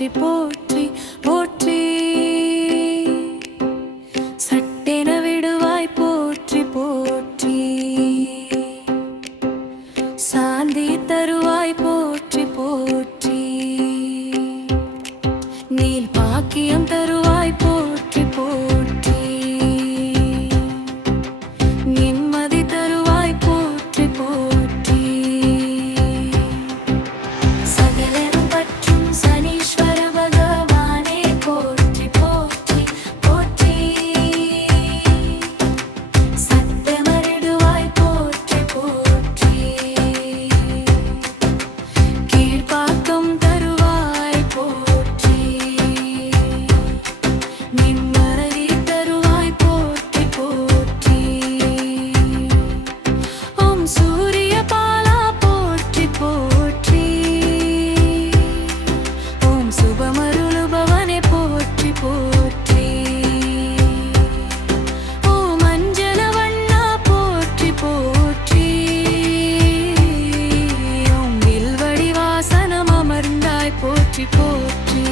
போற்றி போற்றி போற்றி சட்டென விடுவாய் போற்றி போற்றி சாந்தி தருவாய் போற்றி போற்றி நீல் பாக்கியம் தருவாய் போற்றி போற்றி நிம்மதி தருவாய் போற்றி போற்றி சகலரும் பற்றும் சனீஸ்வர பகவானே போற்றி போற்றி போற்றி சத்தமருடுவாய் போற்றி போற்றி கீழ்பாக்கம் தருவாய் போற்றி நிம்மதி தருவாய் போற்றி போற்றி ஓம் சூரிய பாலா போற்றி போற்றி ஓம் சுபமருளுபவனே போற்றி போற்றி ஓம் அஞ்சலவண்ணா போற்றி போற்றி ஓம் வில்வடி வாசனம் அமர்ந்தாய் போற்றி போற்றி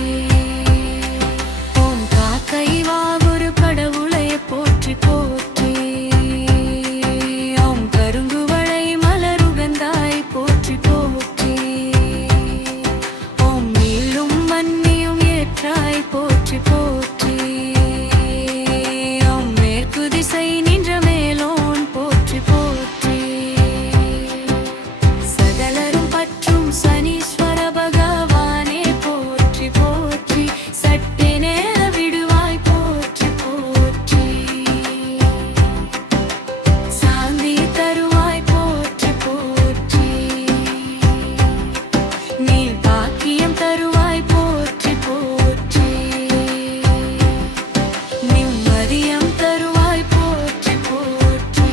ஓம் காக்கை வாகுரு கடவுளை போற்றி போற்றி ஓம் கருங்குவளை மலருகந்தாய் போற்றி போற்றி ஓம் மீளும் மன்னியும் ஏற்றாய் போற்றி போற்றி ஓம் மேற்கு திசை நின்ற மேலோன் போற்றி போற்றி சகலரும் பற்றும் சனீஸ்வர பகவானே போற்றி போற்றி சட்டென விடுவாய் போற்றி போற்றி சாந்தி தருவாய் போற்றி போற்றி நீல் பாக்கியம் தருவாய் போற்றி போற்றி நிம்மதியம் தருவாய் போற்றி போற்றி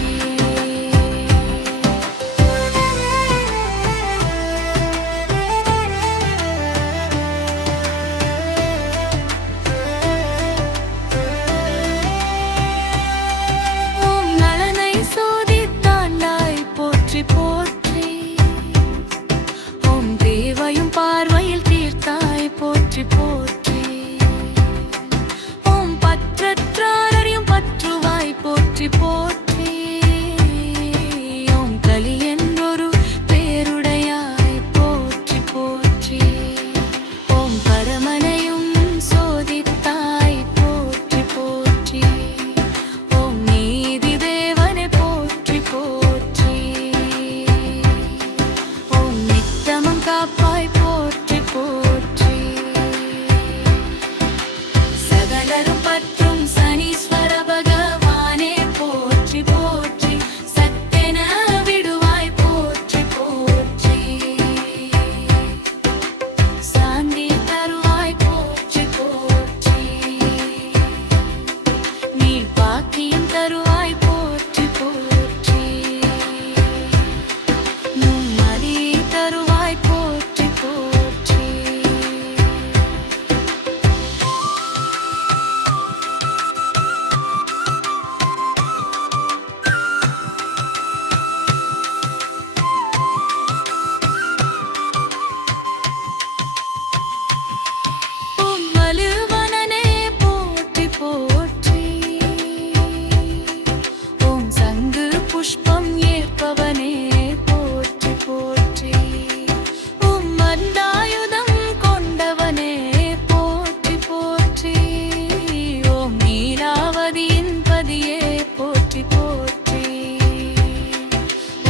ஓம் நலனை சோதித்தாண்டாய் போற்றி போற்றி ஓம் தேவையும் பார்வையில் தீர்த்தாய் போற்றி போற்றி ஓம் பற்றற்றாரையும் பற்றுவாய் போற்றி போற்றி ஓம் கலி என்றொரு பேருடையாய் போற்றி போற்றி ஓம் பரமனையும் சோதித்தாய் போற்றி போற்றி ஓம் நீதி தேவனே போற்றி போற்றி ஓம் நித்தமும் காப்பாய் போற்றி போற்றி சகலரும் பற்றும் சனீஸ்வர பகவானே போற்றி போற்றி சட்டென விடுவாய் போற்றி போற்றி சாந்தி தருவாய் போற்றி போற்றி நீல் பாக்கியம் தருவாய் போற்றி போற்றி நிம்மதி தருவாய் போற்றி போற்றி ஓம் வலுவனனே போற்றி போற்றி ஓம் சங்கு புஷ்பம் ஏற்பவனே போற்றி போற்றி ஓம் மந்தாயுதம் கொண்டவனே போற்றி போற்றி ஓம் நீலாவதியின் பதியே போற்றி போற்றி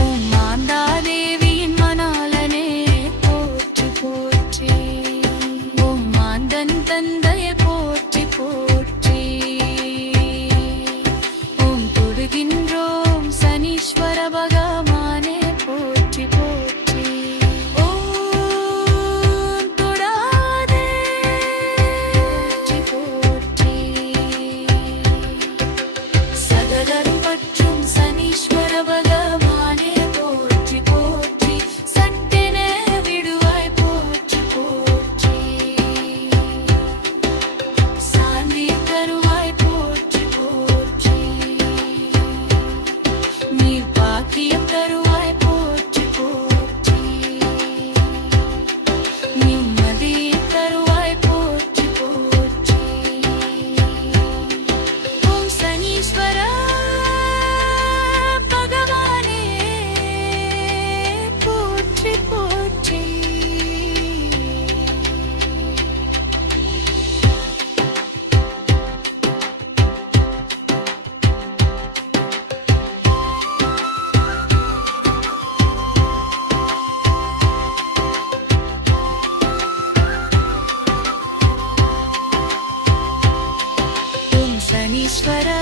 ஓம் மாந்தாதேவியின் மணாளனே போற்றி போற்றி ஓம் மாந்தன் தந்தையே போற்றி போற்றி ஓம் தொழுகின்றோம் சனீஸ்வர பகவானே போற்றி போற்றி ஓம் தொடாதே போற்றி சகலரும் பற்றும் சனீஸ்வர பகவானே போற்றி போற்றி சட்டென விடுவாய் போற்றி போற்றி ஈஸ்வர